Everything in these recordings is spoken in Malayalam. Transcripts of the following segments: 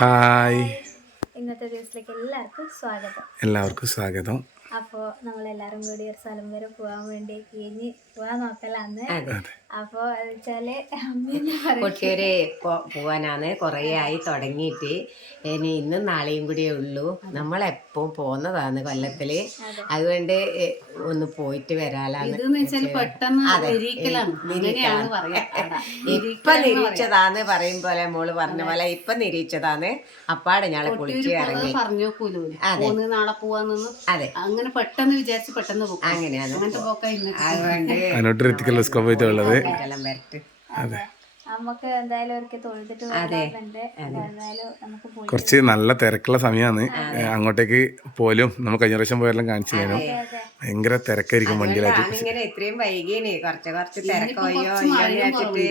ഹായ്. ഇന്നത്തെ ദിവസത്തിലേക്ക് എല്ലാവർക്കും സ്വാഗതം. എല്ലാവർക്കും സ്വാഗതം. അപ്പോൾ നമ്മളെല്ലാരും കൂടി ഒരു സ്ഥലം വരെ പോകാൻ വേണ്ടി കഴിഞ്ഞ് പോകാൻ നോക്കലാന്ന്. അപ്പോൾ വെച്ചാൽ കൊട്ടിയൂര് പോവാനാണ്. കുറേ ആയി തുടങ്ങിയിട്ട് ഇനി ഇന്നും നാളെയും കൂടിയേ ഉള്ളൂ. നമ്മളെപ്പോ പോന്നതാണ് കൊല്ലത്തിൽ. അതുകൊണ്ട് ഒന്ന് പോയിട്ട് പറയാ. ഇപ്പൊ നിരീക്ഷതാന്ന് പറയും പോലെ മോൾ പറഞ്ഞ പോലെ ഇപ്പൊ നിരീക്ഷതാന്ന്. അപ്പാടെ ഞങ്ങളെ കുളിച്ച് ഇറങ്ങി. അതെ. അങ്ങനെ പെട്ടെന്ന് വിചാരിച്ച് പെട്ടെന്ന് അങ്ങനെയാണ്. അതുകൊണ്ട് അതെ. നമുക്ക് പോയി കുറച്ച് നല്ല തിരക്കുള്ള സമയമാണ്. അങ്ങോട്ടേക്ക് പോലും നമ്മൾ കഴിഞ്ഞ പ്രാവശ്യം പോയെല്ലാം കാണിച്ചു തരും. ഭയങ്കര തിരക്കായിരിക്കും വണ്ടിയിലായിട്ട്. ഇങ്ങനെ ഇത്രയും വൈകീന് കുറച്ച് കുറച്ച് തിരക്കോയോ അങ്ങനെ അത്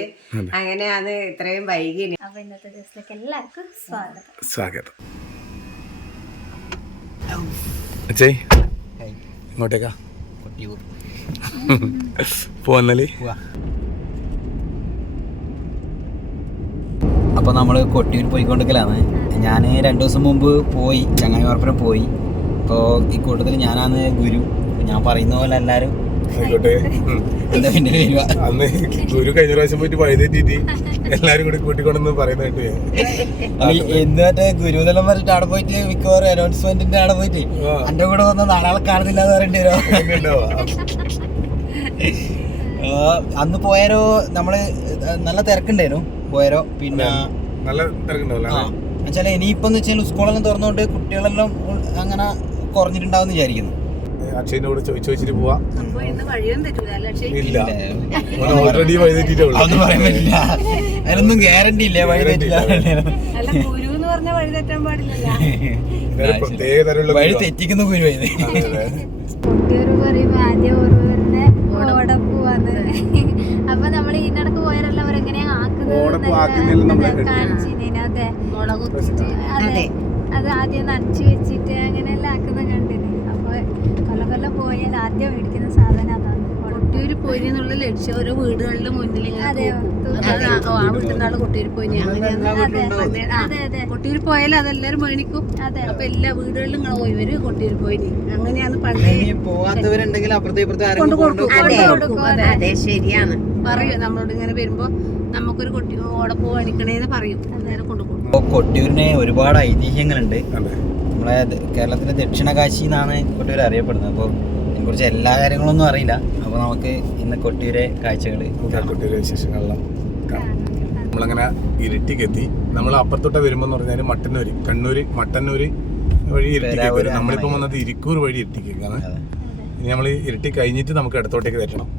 അങ്ങനെയാണ് ഇത്രയും വൈകീന്. അപ്പോൾ ഇന്നത്തെ ദിവസത്തിലേക്ക് എല്ലാവർക്കും സ്വാഗതം. സ്വാഗതം. അച്ഛേ ഇങ്ങോട്ടേക്കാ. പോന്നല്ലേ അപ്പോൾ നമ്മൾ കൊട്ടിയൂർ പോയിക്കൊണ്ടിരിക്കലാണ്. ഞാൻ രണ്ട് ദിവസം മുമ്പ് പോയി ചങ്ങായിമാർപ്പുറം പോയി. അപ്പോൾ ഈ കൂട്ടത്തിൽ ഞാനാണ് ഗുരു. ഞാൻ പറയുന്ന പോലെ എല്ലാവരും ആയിക്കോട്ടെ. അന്ന് ഗുരു കഴിഞ്ഞ പ്രാവശ്യം പോയിട്ട് പഴുതെറ്റിട്ട് എല്ലാരും കൂടി കൂട്ടിക്കൊണ്ടെന്ന് പറയുന്ന കേട്ടു ഗുരുതലം പറഞ്ഞിട്ട് അവിടെ പോയിട്ട് മിക്കവാറും അനൗൺസ്മെന്റിന്റെ അവിടെ പോയിട്ട് എന്റെ കൂടെ വന്ന നാളെ കാണുന്നില്ല എന്ന് പറയേണ്ടി വരും അന്ന് പോയാരോ നമ്മൾ നല്ല തിരക്കുണ്ടായിരുന്നു പോയാരോ പിന്നെ നല്ല തിരക്കുണ്ടാവില്ല ഇനിയിപ്പോ എന്നുവെച്ചാൽ ഇനിയിപ്പം വെച്ചാൽ സ്കൂളെല്ലാം തുറന്നുകൊണ്ട് കുട്ടികളെല്ലാം അങ്ങനെ കുറഞ്ഞിട്ടുണ്ടാവും വിചാരിക്കുന്നു. അക്ഷയനോട് ചോദിച്ചു ചോദിച്ചിട്ട് പോവാ. ഇല്ല. ഓൾറെഡി വഴിതെറ്റിട്ടുള്ളൂ അതൊന്നും പറയാൻ പറ്റില്ല. അതിനൊന്നും ഗ്യാരണ്ടി ഇല്ല. വഴിതെറ്റില്ല വഴി. തെറ്റിക്കുന്ന ഗുരു ഇത് അതെ, അതെ. കുട്ടിയൊരു പറയുമ്പോ ആദ്യം ഓർമ്മ ഓടപ്പൂവാന്ന് അപ്പൊ നമ്മൾ ഇതിനിടക്ക് പോയാലല്ല അവരെങ്ങനെയാ ആക്കുന്നത് അതെ. അത്. ആദ്യം നനച്ചു വെച്ചിട്ട് അങ്ങനെയെല്ലാം ആക്കുന്ന കണ്ടിന്. പോയാൽ ആദ്യം മേടിക്കുന്ന സാധനം അതാണ് കൊട്ടിയൂര് പോയി എന്നുള്ള ലക്ഷ്യം ഓരോ വീടുകളുടെ മുന്നിൽ വീട്ടിൽ നിന്നാണ് പോയി അങ്ങനെയാണ് കൊട്ടിയൂര് പോയാൽ അതെല്ലാരും മേണിക്കും അതെ. അപ്പൊ എല്ലാ വീടുകളിലും ഇങ്ങനെ പോയി ഇവർ കൊട്ടിയൂർ പോയി അങ്ങനെയാണ് പണ്ടേ പോവാത്തവരുണ്ടെങ്കിൽ കൊണ്ട് കൊടുക്കും അതെ. ശരിയാണ്. പറയും നമ്മളോട് ഇങ്ങനെ വരുമ്പോ നമുക്കൊരു കൊട്ടി ഓടപ്പൂ മേടിക്കണേന്ന് പറയും. അന്നേരം കൊണ്ടുപോകും. കൊട്ടിയൂരിനെ ഒരുപാട് ഐതിഹ്യങ്ങളുണ്ട്. നമ്മളെ കേരളത്തിലെ ദക്ഷിണ കാശി എന്നാണ് കൊട്ടിയൂർ അറിയപ്പെടുന്നത്. അപ്പോൾ ഇതിനെക്കുറിച്ച് എല്ലാ കാര്യങ്ങളൊന്നും അറിയില്ല. അപ്പോൾ നമുക്ക് ഇന്ന് കൊട്ടിയൂരെ കാഴ്ചകൾ കൊട്ടിയൂരെ വിശേഷങ്ങളെല്ലാം കാണാം. നമ്മളങ്ങനെ ഇരുട്ടിക്കെത്തി. നമ്മൾ അപ്പുറത്തോട്ട് വരുമ്പോൾ പറഞ്ഞാൽ മട്ടന്നൂര് കണ്ണൂര് മട്ടന്നൂര് വഴി ഇരിട്ടിക്കേക്ക് നമ്മളിപ്പോൾ നമ്മളിപ്പോ വന്നത് ഇരിക്കൂർ വഴി ഇരിട്ടിക്കേക്കാണ് ഇനി നമ്മൾ ഇരിട്ടി കഴിഞ്ഞിട്ട് നമുക്ക് ഇടത്തോട്ടേക്ക് തരണം.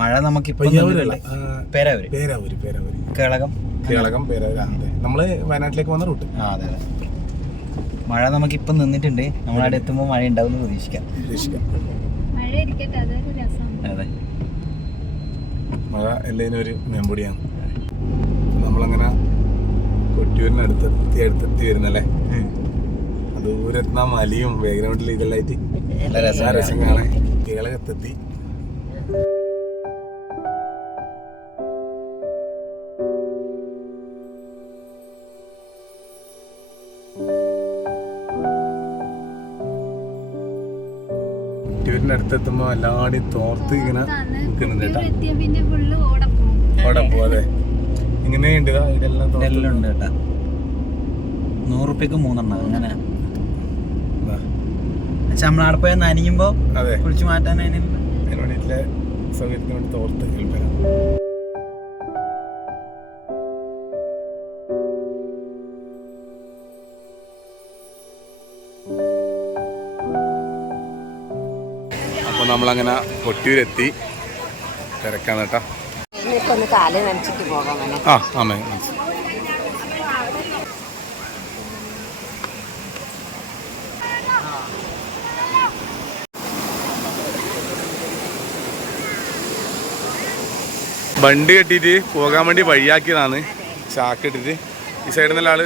മഴ നമുക്ക് പേരാവൂര്. പേരാവൂര് പേരാവൂര്. കേളകം. കേളകം പേരാവൂര്. അതെ. നമ്മൾ വയനാട്ടിലേക്ക് വന്ന റൂട്ട്. അതെ അതെ. മഴ നമുക്ക് ഇപ്പം നിന്നിട്ടുണ്ട്. നമ്മളവിടെ എത്തുമ്പോൾ മഴ ഉണ്ടാവും എന്ന് പ്രതീക്ഷിക്കാം. അതെ. മഴ എല്ലാതിനും ഒരു മെമ്പൊടിയാണ്. നമ്മളങ്ങനെ കൊട്ടിയൂരിനടുത്തെത്തി അടുത്തെത്തി വരുന്നല്ലേ? ദൂരത്തുന്ന മലയും ബാക്ക്ഗ്രൗണ്ടിൽ നല്ല രസമാണ്. രസം കാണാൻ കേളകത്തെത്തി കൊട്ടിയൂരിന്റെ അടുത്തെത്തുമ്പോ എല്ലാടി തോർത്ത് ഇങ്ങനെ നിൽക്കുന്നുണ്ട് കേട്ടോ. ഓടപ്പൂ പോവാതെ ഇങ്ങനെയുണ്ട് ഇതാ ഇതെല്ലാം എല്ലാം ഉണ്ട് കേട്ടാ. നൂറുപ്യക്ക് റുപ്യക്ക് മൂന്നെണ്ണം അങ്ങനെ. പക്ഷെ നമ്മളവിടെ പോയാൽ നനയുമ്പോ അതെ. കുളിച്ച് മാറ്റാൻ അതിനുള്ള വേണ്ടി തോർത്ത് കേൾപ്പന നമ്മളങ്ങനെ കൊട്ടിയൂരെത്തി. തിരക്കാണ് കേട്ടോ. ആ മനസ്സിലായി വണ്ടി കെട്ടിയിട്ട് പോകാൻ വേണ്ടി വഴിയാക്കിയതാണ്. ചാക്കിട്ടിട്ട് ഈ സൈഡിൽ നിന്നുള്ള ആൾ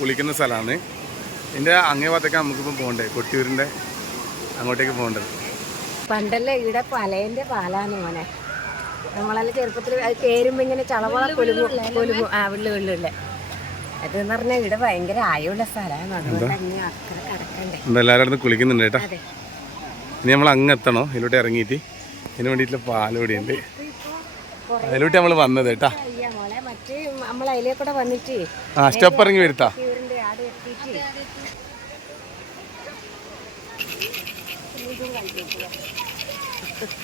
കുളിക്കുന്ന സ്ഥലമാണ്. ഇതിന്റെ അങ്ങേ ഭാഗത്തേക്ക് നമുക്കിപ്പം പോകണ്ടേ. കൊട്ടിയൂരിന്റെ അങ്ങോട്ടേക്ക് പോകേണ്ടത്. പണ്ടല്ലേ ഇവിടെ പലേന്റെ പാലാണ് മോനെ. നമ്മളെല്ലാം ചെറുപ്പത്തിൽ അത് കേറുമ്പോ ഇങ്ങനെ ചളവള ആ വെള്ളു ആ വിള്ളു വിള്ളുള്ള അതെന്ന് പറഞ്ഞാൽ ഇവിടെ ഭയങ്കര ആയുള്ള സ്ഥലമാണ് അതുകൊണ്ട് അങ്ങ് അക്കരെ കിടക്കണ്ടേ. എല്ലാവരും കുളിക്കുന്നുണ്ട് കേട്ടോ. ഇനി നമ്മൾ അങ്ങ് എത്തണോ ഇതിലോട്ട് ഇറങ്ങിയിട്ട്. ഇതിന് വേണ്ടിയിട്ടുള്ള പാലോടിയുണ്ട്. അതിലോട്ട് നമ്മൾ വന്നത് കേട്ടാ. ആ സ്റ്റെപ്പ് ഇറങ്ങി വരുത്താ. Thank ആടെ എത്തിയിട്ട്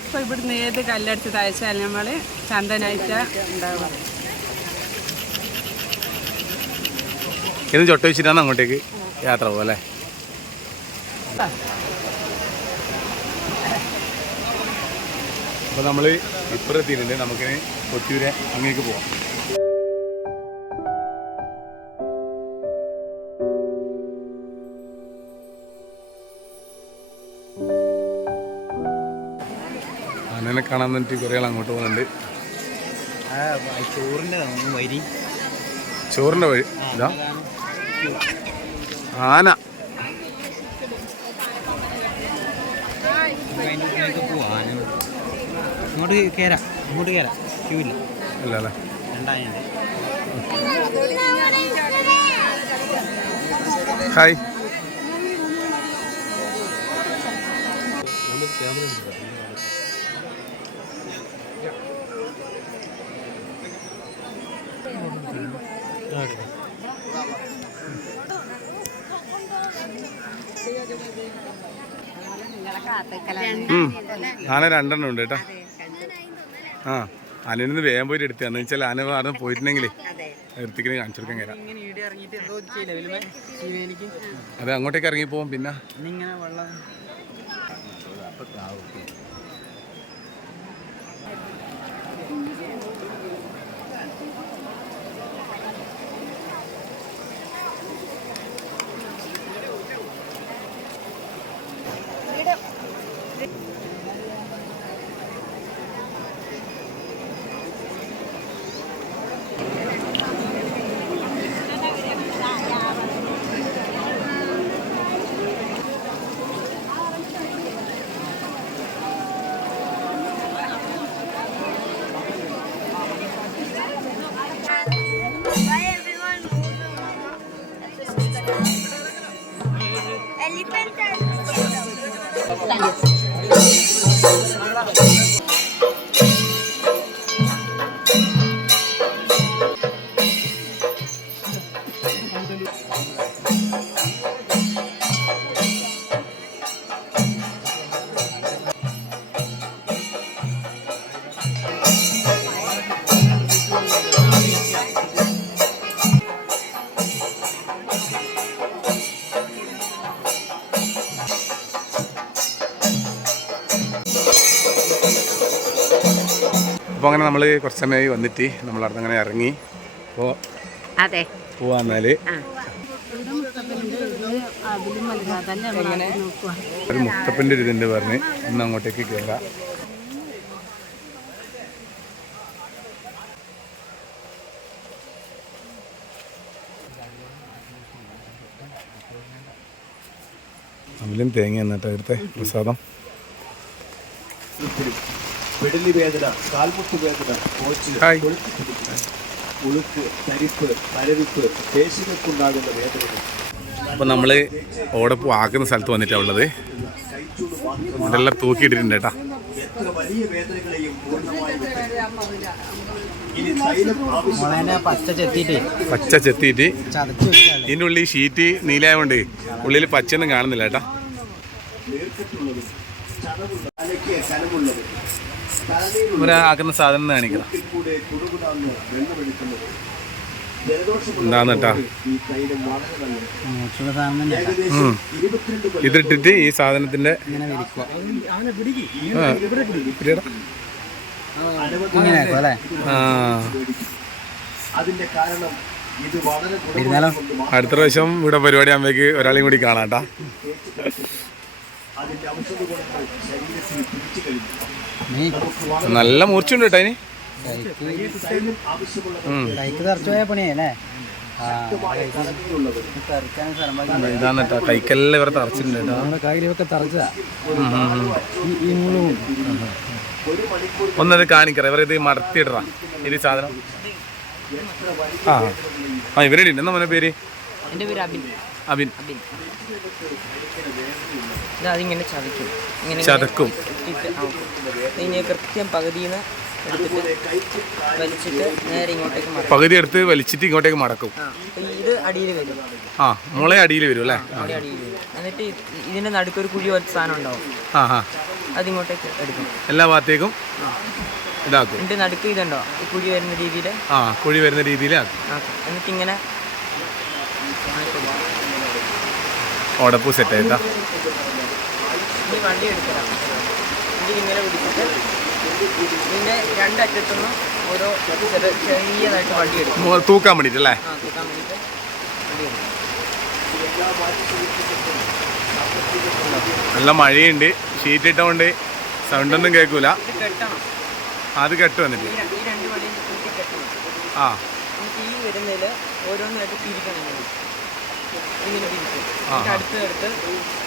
ഇപ്പൊ ഇവിടുന്ന് ഏത് കല്ലെടുത്ത് തയ്ച്ചാലും നമ്മൾ ചന്ദനായിട്ട് ചൊട്ട വെച്ചിട്ടാണ് അങ്ങോട്ടേക്ക് യാത്ര പോലെ അപ്പോൾ നമ്മൾ ഇപ്പുറം എത്തിയിട്ടുണ്ട് നമുക്കിനി കൊട്ടിയൂരെ അങ്ങേക്ക് പോവാം. കാണാൻ വേണ്ടി കുറേ ആൾ അങ്ങോട്ട് പോകുന്നുണ്ട്. ചോറിന്റെ ചോറിന്റെ വഴി? ഇതാ. ആന. ഇങ്ങോട്ട് കയറാം ഇങ്ങോട്ട് കയറാം ക്യൂ ഇല്ല അല്ല അല്ലേ രണ്ടായിരം ഹായ്. ഉം. ആന രണ്ടെണ്ണം ഉണ്ട് കേട്ടോ. ആ ആനന്ന് വേഗം പോയിട്ട് എടുത്തു. എന്ന് വെച്ചാൽ ആന പറഞ്ഞ് പോയിട്ടുണ്ടെങ്കിൽ എടുത്തിക്കണേ കാണിച്ചു കൊടുക്കാൻ കയറാം അതെ അങ്ങോട്ടേക്ക് ഇറങ്ങി പോവും പിന്നെ അപ്പോൾ അങ്ങനെ നമ്മൾ കുറച്ച് സമയമായി വന്നിട്ട് നമ്മൾ അവിടെ അങ്ങനെ ഇറങ്ങി. അപ്പോൾ അതെ. പോവാന്നാൽ ഒരു മുത്തപ്പന്റെ ഒരു ഇതുണ്ട് പറഞ്ഞ്. ഇന്ന് അങ്ങോട്ടേക്ക് കയറാം അതിലും തേങ്ങ എന്നിട്ട് അവിടുത്തെ പ്രസാദം. പെടലി വേദന കാൽമുട്ട് വേദന കോച്ച് ഒഴുക്ക് ഉളുക്ക് തരിപ്പ് തരവിപ്പ് പേശികൾക്കുണ്ടാകുന്ന വേദനകൾ. അപ്പൊ നമ്മൾ ഓടെ ആക്കുന്ന സ്ഥലത്ത് വന്നിട്ടാണ് ഉള്ളത്. ഇതെല്ലാം തൂക്കിയിട്ടിട്ടുണ്ട് കേട്ടാ. പച്ച ചെത്തിയിട്ട് ഇതിന്റെ ഉള്ളിൽ ഷീറ്റ് നീലായോണ്ട് ഉള്ളിൽ പച്ചയൊന്നും കാണുന്നില്ല കേട്ടാ. ഇവരാക്കുന്ന സാധനം കാണിക്കണം. ഇതിട്ടിട്ട് ഈ സാധനത്തിന്റെ ഇങ്ങനെ വിരിക്കുക. ആ, ഇരിയെടാ. ഇങ്ങനെ ആക്കും ആ. അതിന്റെ കാരണം ഇത് വളരെ ഇരുന്നാലോ? അടുത്ത പ്രാവശ്യം ഇവിടെ പരിപാടി ആകുമ്പോഴേക്ക് ഒരാളെയും കൂടി കാണാം കേട്ടാ അതിന്റെ ഔഷധ ഗുണങ്ങൾ ശരീരത്തിൽ പിടിച്ചു കഴിഞ്ഞു നല്ല മൂർച്ചയുണ്ട് കേട്ടോ അതിന് കേട്ടോ കൈക്കെല്ലാം ഇവരെ തറച്ചിട്ടുണ്ട് കേട്ടോ. കൈയിലൊക്കെ തറച്ചതാ. ഒന്നത് കാണിക്കറ ഇവർ ഇത് മടത്തിയിടറാ ഇത് സാധനം. ആ ആ ഇവരുടെ ഉണ്ട് എന്താ മോനെ പേര്? അബിൻ. അബിൻ. അതിങ്ങനെ ചതയ്ക്കും ഇങ്ങനെ ചതക്കും. ഇങ്ങനെ ആക്കും. ഇതിനെ കൃത്യം പകുതിയിൽ പകുതി എടുത്ത് വലിച്ചിട്ട് ഇങ്ങോട്ടേക്ക് മടക്കും. ഇത് അടിയിൽ വരും. ആ മുള അടിയിൽ വരും അല്ലേ? എന്നിട്ട് ഇതിന്റെ നടുക്കൊരു കുഴി ഒരു സാധനം ഉണ്ടാവും. അതിങ്ങോട്ടേക്ക് എടുക്കും. എല്ലാ ഭാഗത്തേക്കും ഇതാക്കും. എന്നിട്ട് നടുക്ക് ഇതുണ്ടോ? കുഴി വരുന്ന രീതിയിൽ ആ കുഴി വരുന്ന രീതിയിൽ എന്നിട്ട് ഇങ്ങനെ ഓടപ്പൂ സെറ്റ് ആയിട്ടാ. ഈ വണ്ടി എടുക്കണം. എനിക്ക് ഇങ്ങനെ പിടിച്ചിട്ട് ഇതിന്റെ രണ്ടറ്റത്തുനിന്ന് ഓരോ ചെറിയതായിട്ട് വണ്ടി എടുക്കും. തൂക്കാൻ ആ തൂക്കാൻ വേണ്ടിയിട്ട് വണ്ടി എടുക്കും. നല്ല മഴയുണ്ട്. ഷീറ്റ് ഇട്ടുകൊണ്ട് സൗണ്ട് ഒന്നും കേൾക്കൂല അത് കെട്ട് വന്നിട്ട്. ആ. ഈ വരുന്നതിൽ ഓരോന്നായിട്ട് തിരിക്കണം ഇങ്ങനെ വിരിക്കും എന്നിട്ട് അടുത്ത് അടുത്ത്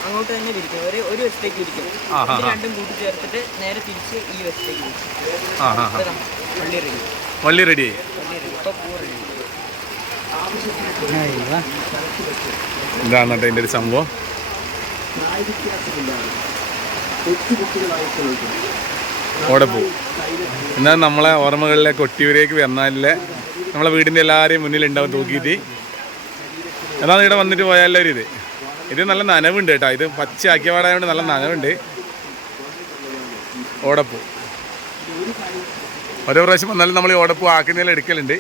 അങ്ങോട്ട് തന്നെ വിരിക്കും ഒരു ഒരു വശത്തേക്ക് ഇത് രണ്ടും കൂട്ടി ചേർത്തിട്ട് നേരെ തിരിച്ച് ഈ വശത്തേക്ക് വിരിക്കും. വള്ളി റെഡി. വള്ളി റെഡി. ഇതാണ് കേട്ടോ ഇതിന്റെ ഒരു സംഭവം. ഓടപ്പൂ എന്നാൽ നമ്മളെ ഓർമ്മകളിലെ കൊട്ടിയൂരേക്ക് വന്നാലേ നമ്മളെ വീടിന്റെ എല്ലാവരെയും മുന്നിൽ ഉണ്ടാവും തൂക്കിയിട്ട്. അതാണ് ഇവിടെ വന്നിട്ട് പോയാലോ ഒരു ഇത്. ഇത് നല്ല നനവുണ്ട് കേട്ടോ. ഇത് പച്ച ആക്കിയ പാടായതുകൊണ്ട് നല്ല നനവുണ്ട്. ഓടപ്പൂ. ഓരോ പ്രാവശ്യം വന്നാലും നമ്മൾ ഈ ഓടപ്പൂ ആക്കുന്നതിൽ എടുക്കലുണ്ട്.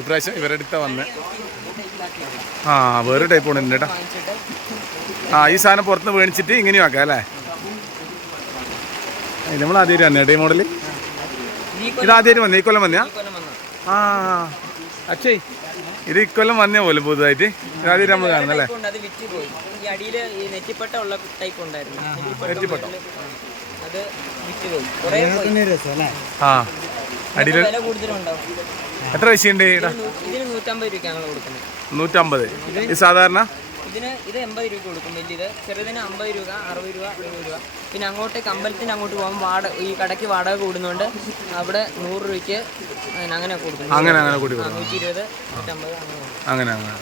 ഇപ്രാവശ്യം ഇവരുടെ അടുത്ത വന്ന്. ആ വേറെ ടൈപ്പ് ഉണ്ട് കേട്ടോ. ആ ഈ സാധനം പുറത്ത് മേടിച്ചിട്ട് ഇങ്ങനെയും ആക്കാം അല്ലേ? നമ്മൾ ആദ്യമായിട്ട് വന്നേ ടൈം മോഡൽ ഈ ഇത് ആദ്യമായിട്ട് വന്നേ? ഈ കൊല്ലം വന്നയാ? ആ അച്ഛേ ഇത് ഇക്കൊല്ലം വന്നേ പോലും പുതുതായിട്ട്. ആദ്യം നമ്മൾ കാണുന്നല്ലേ അത് വിറ്റ് പോയി ഈ അടിയിൽ ഈ നെറ്റിപ്പട്ട ഉള്ള ടൈപ്പ് ഉണ്ടായിരുന്നു. നെറ്റിപ്പട്ട. അത് കുറേ പോയി. ആ അടിയിൽ വില കൂടുതലുണ്ടാവും. എത്ര പൈസയുണ്ട് ഉണ്ട് ഇതിന് നൂറ്റമ്പത് രൂപയ്ക്ക് ഞങ്ങൾ കൊടുക്കുന്നത്. നൂറ്റമ്പത്. ഇത് സാധാരണ ഇതിന് ഇത് എൺപത് രൂപ കൊടുക്കും വലിയത് ചെറുതിന് അമ്പത് രൂപ അറുപത് രൂപ എഴുപത് രൂപ. പിന്നെ അങ്ങോട്ടേക്ക് അമ്പലത്തിന് അങ്ങോട്ട് പോകുമ്പോൾ വാടക ഈ കടയ്ക്ക് വാടക കൂടുന്നുണ്ട്. അവിടെ നൂറ് രൂപയ്ക്ക് അങ്ങനെ കൊടുക്കും. അങ്ങനെ അങ്ങനെ കൊടുക്കും. നൂറ്റി ഇരുപത് നൂറ്റമ്പത് അങ്ങനെ അങ്ങനെ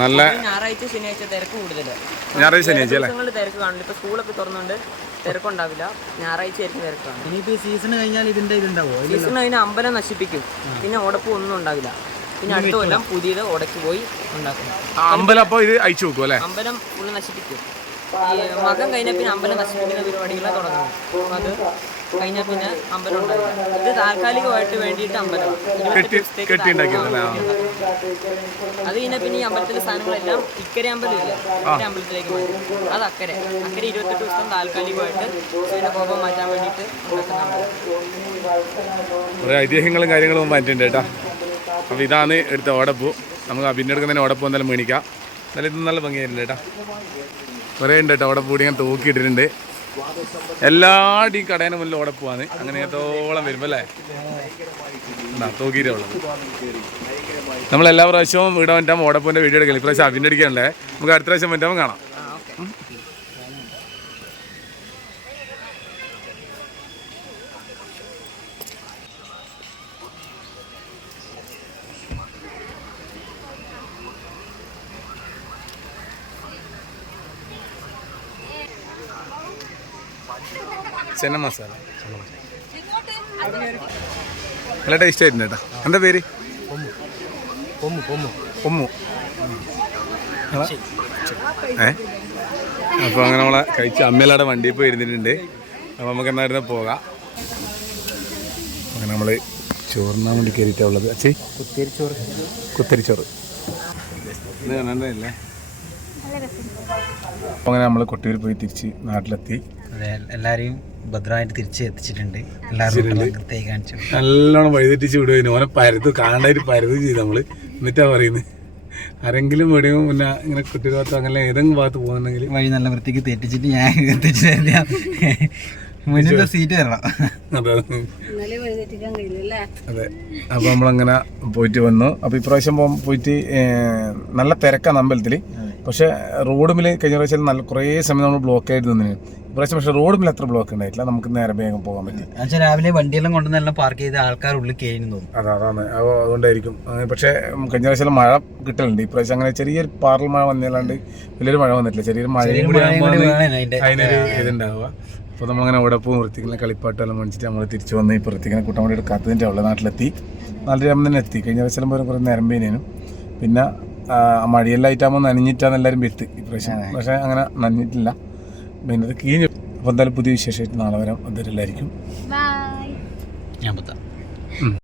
നല്ല ഞായറാഴ്ച ശനിയാഴ്ച തിരക്ക് കൂടുതൽ ഞായറാഴ്ച ശനിയാഴ്ച അല്ലേ? ദിവസങ്ങളിൽ തിരക്ക് കാണില്ല. ഇപ്പൊ സ്കൂളൊക്കെ തുറന്നുണ്ട് തിരക്കുണ്ടാവില്ല. ഞായറാഴ്ച ആയിരിക്കും തിരക്ക് കാണും ഇനിയിപ്പോൾ ഈ സീസൺ കഴിഞ്ഞാൽ ഇതിന്റെ ഇതുണ്ടാവോ? സീസൺ കഴിഞ്ഞാൽ അമ്പലം നശിപ്പിക്കും. പിന്നെ ഉടപ്പ് ഒന്നും ഉണ്ടാവില്ല. പിന്നെ അടുത്ത കൊല്ലം പുതിയത് ഉടച്ചു പോയി ഉണ്ടാക്കും അമ്പലം അപ്പോൾ ഇത് അയച്ചു വെക്കും അല്ലേ? അമ്പലം ഫുള്ള് നശിപ്പിക്കും. മകം കഴിഞ്ഞ പിന്നെ അമ്പലം നശിപ്പിക്കുന്ന പരിപാടികളെ തുടങ്ങും അപ്പം അത് കഴിഞ്ഞാൽ പിന്നെ അമ്പലം ഉണ്ടാവില്ല. ഇത് താൽക്കാലികമായിട്ട് വേണ്ടിയിട്ട് അമ്പലം. അത് കഴിഞ്ഞാൽ പിന്നെ ഈ അമ്പലത്തിലെ സാധനങ്ങളെല്ലാം ഇക്കരെ അമ്പലം ഇല്ല? ഇക്കരെ അമ്പലത്തിലേക്ക് മാറ്റും. അത് അക്കരെ. അക്കരെ ഇരുപത്തെട്ട് ദിവസം താൽക്കാലികമായിട്ട് ഇതിന്റെ കോപം മാറ്റാൻ വേണ്ടിയിട്ട് ഉണ്ടാക്കുന്ന അമ്പലം. കുറേ ഐതിഹ്യങ്ങളും കാര്യങ്ങളും മാറ്റിണ്ട് കേട്ടോ. അപ്പോൾ ഇതാണ് എടുത്ത ഓടപ്പൂ. നമുക്ക് പിന്നെ എടുക്കുന്നതിന് ഓടപ്പൂ എന്തായാലും മേടിക്കാം. എന്നാലും ഇത് നല്ല ഭംഗിയായിട്ടുണ്ട് കേട്ടോ. കുറേ ഉണ്ട് കേട്ടോ ഓടപ്പൂ കൂടി ഞാൻ തൂക്കിയിട്ടിട്ടുണ്ട് എല്ലാടിയും കടേനെ മുന്നിൽ ഓടപ്പൂവാണ്. അങ്ങനെ എത്തോളം വരുമ്പോൾ അല്ലേ? എന്നാ തൂക്കിയിട്ടേ ഉള്ളത് നമ്മൾ എല്ലാ പ്രാവശ്യവും വീടാൻ പറ്റാൻ ഓടപ്പൂന്റെ വീഡിയോ എടുക്കില്ല? ഇപ്രാവശ്യം അഭിനടിക്കാനല്ലേ നമുക്ക് അടുത്ത പ്രാവശ്യം പറ്റാൻ കാണാം. ചെന്ന മസാല നല്ല ടേസ്റ്റ് ആയിട്ടുണ്ട് കേട്ടോ. എന്താ പേര്? പൊമ്മു. ഏ? അപ്പോൾ അങ്ങനെ നമ്മളെ കഴിച്ച് അമ്മയിലവിടെ വണ്ടിയിൽ പോയി ഇരുന്നിട്ടുണ്ട്. അപ്പോൾ നമുക്ക് എന്നായിരുന്നു പോകാം. അങ്ങനെ നമ്മൾ ചോറിനാൻ വേണ്ടി കയറിയിട്ടാണ് ഉള്ളത് അച്ഛേ കുത്തിരിച്ചോറ് കുത്തരിച്ചോറ് ഇത് അപ്പോൾ അങ്ങനെ നമ്മൾ കൊട്ടിയൂർ പോയി തിരിച്ച് നാട്ടിലെത്തി. എല്ലാവരെയും ഭദ്രമായിട്ട് തിരിച്ചു എത്തിച്ചിട്ടുണ്ട്. എല്ലാവരും കാണിച്ചു. നല്ലോണം വഴിതെറ്റിച്ച് വിടുവായിരുന്നു. ഓനെ പരുത് കാണാനായിട്ട് പരുത് ചെയ്ത് നമ്മൾ എന്നിട്ടാ പറയുന്നത് ആരെങ്കിലും എവിടെയും പിന്നെ ഇങ്ങനെ കുട്ടിയുടെ ഭാഗത്ത് അങ്ങനെ ഏതെങ്കിലും ഭാഗത്ത് പോകുന്നുണ്ടെങ്കിൽ വഴി നല്ല വൃത്തിക്ക് തെറ്റിച്ചിട്ട് ഞാൻ എത്തിച്ചു തരാം സീറ്റ് തരണം. അതെ. അപ്പൊ അതെ. നമ്മളങ്ങനെ പോയിട്ട് വന്നു. അപ്പൊ ഇപ്രാവശ്യം പോയിട്ട് നല്ല തിരക്കാണ് അമ്പലത്തിൽ പക്ഷേ റോഡുമിൽ കഴിഞ്ഞ പ്രാവശ്യം നല്ല കുറേ സമയം നമ്മൾ ബ്ലോക്ക് ആയിട്ട് നിന്നു ഇപ്രാവശ്യം പക്ഷെ റോഡിൽ അത്ര ബ്ലോക്ക് ഉണ്ടായിട്ടില്ല. നമുക്ക് നേരെ വേഗം പോകാൻ പറ്റി. എന്നുവെച്ചാൽ രാവിലെ വണ്ടിയെല്ലാം കൊണ്ടുവന്നെല്ലാം പാർക്ക് ചെയ്ത് ആൾക്കാർ ഉള്ളിൽ കയറി തോന്നും. അതാ അതാണ്. അപ്പോൾ അതുകൊണ്ടായിരിക്കും. പക്ഷേ കഴിഞ്ഞ പ്രാവശ്യം മഴ കിട്ടലുണ്ട്. ഇപ്രാവശ്യം അങ്ങനെ ചെറിയൊരു പാറൽ മഴ വന്നല്ലാണ്ട് വലിയൊരു മഴ വന്നിട്ടില്ല. ചെറിയൊരു മഴയും കൂടി അതിനൊരു ഇതുണ്ടാവുക. അപ്പോൾ നമ്മളിങ്ങനെ പോകും വൃത്തിക്കുന്ന കളിപ്പാട്ടെല്ലാം മേടിച്ചിട്ട് നമ്മൾ തിരിച്ചു വന്ന് ഈ വൃത്തിക്കുന്ന കുട്ടമുടി എടുക്കാത്തതിന്റെ ഉള്ള നാട്ടിലെത്തി. നല്ല നാലരയാകുമ്പോൾ തന്നെ എത്തി. കഴിഞ്ഞ പ്രാവശ്യം പോലും കുറേ നേരം പേനേനും മഴയെല്ലാം ആയിട്ടാകുമ്പോൾ നനഞ്ഞിട്ടാണ് എല്ലാവരും വെത്ത്. ഇപ്രാവശ്യം പക്ഷേ അങ്ങനെ നനഞ്ഞിട്ടില്ല. അത് കീഞ്ഞു. അപ്പോൾ എന്തായാലും പുതിയ വിശേഷമായിട്ട് നാളെ വരാം. ബൈ ഞാൻ പത്താം.